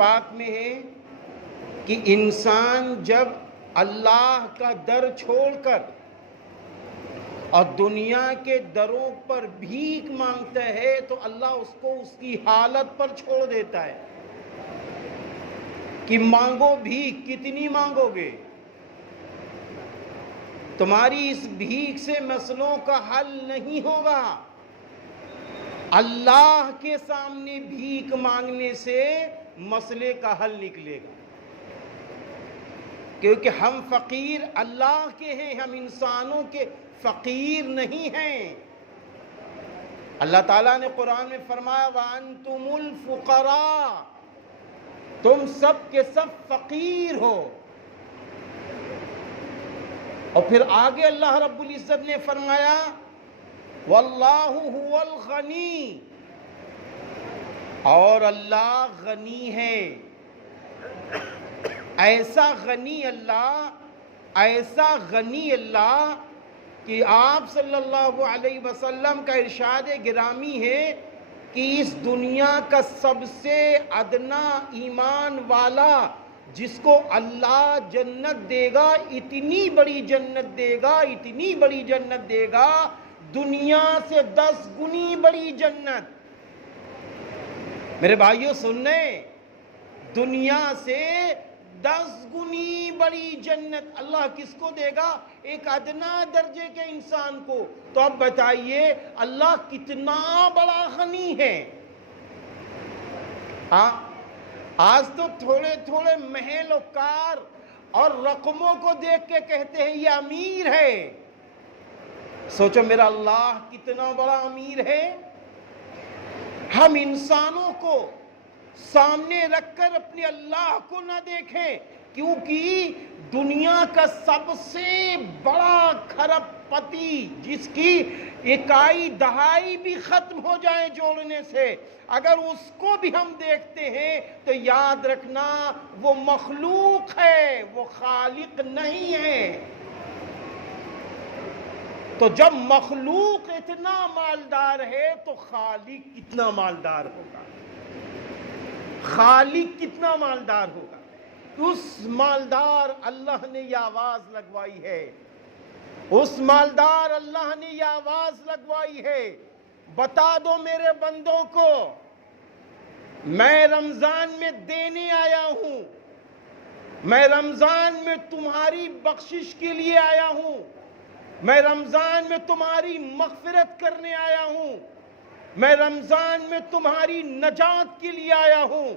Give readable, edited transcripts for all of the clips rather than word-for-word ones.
پاک میں ہے کہ انسان جب اللہ کا در چھوڑ کر اور دنیا کے دروں پر بھیک مانگتا ہے تو اللہ اس کو اس کی حالت پر چھوڑ دیتا ہے کہ مانگو بھیک، کتنی مانگو گے؟ تمہاری اس بھیک سے مسئلوں کا حل نہیں ہوگا۔ اللہ کے سامنے بھیک مانگنے سے مسئلے کا حل نکلے گا، کیونکہ ہم فقیر اللہ کے ہیں، ہم انسانوں کے فقیر نہیں ہیں۔ اللہ تعالیٰ نے قرآن میں فرمایا وَأَنْتُمُ الْفُقَرَاءُ، تم سب کے سب فقیر ہو۔ اور پھر آگے اللہ رب العزت نے فرمایا وَاللَّهُ هُوَ الْغَنِي، اور اللہ غنی ہے، ایسا غنی اللہ کہ آپ صلی اللہ علیہ وسلم کا ارشاد گرامی ہے کہ اس دنیا کا سب سے ادنا ایمان والا جس کو اللہ جنت دے گا، اتنی بڑی جنت دے گا، اتنی بڑی جنت دے گا، دنیا سے 10 گنی بڑی جنت۔ میرے بھائیوں سننے، دنیا سے 10 گنی بڑی جنت اللہ کس کو دے گا؟ ایک ادنا درجے کے انسان کو۔ تو اب بتائیے اللہ کتنا بڑا غنی ہے۔ آج تو تھوڑے تھوڑے محل و کار اور رقموں کو دیکھ کے کہتے ہیں یہ امیر ہے۔ سوچو میرا اللہ کتنا بڑا امیر ہے۔ ہم انسانوں کو سامنے رکھ کر اپنے اللہ کو نہ دیکھیں، کیونکہ دنیا کا سب سے بڑا کھرب پتی جس کی اکائی دہائی بھی ختم ہو جائے جوڑنے سے، اگر اس کو بھی ہم دیکھتے ہیں تو یاد رکھنا وہ مخلوق ہے، وہ خالق نہیں ہے۔ تو جب مخلوق اتنا مالدار ہے تو خالق کتنا مالدار ہوگا، خالق کتنا مالدار ہوگا۔ اس مالدار اللہ نے یہ آواز لگوائی ہے، اس مالدار اللہ نے یہ آواز لگوائی ہے، بتا دو میرے بندوں کو میں رمضان میں دینے آیا ہوں، میں رمضان میں تمہاری بخشش کے لیے آیا ہوں، میں رمضان میں تمہاری مغفرت کرنے آیا ہوں، میں رمضان میں تمہاری نجات کے لیے آیا ہوں۔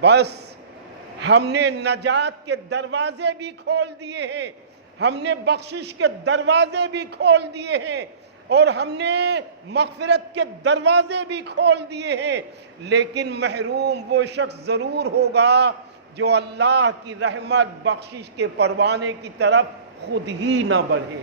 بس ہم نے نجات کے دروازے بھی کھول دیے ہیں، ہم نے بخشش کے دروازے بھی کھول دیے ہیں، اور ہم نے مغفرت کے دروازے بھی کھول دیے ہیں، لیکن محروم وہ شخص ضرور ہوگا جو اللہ کی رحمت بخشش کے پروانے کی طرف خود ہی نہ بڑھے۔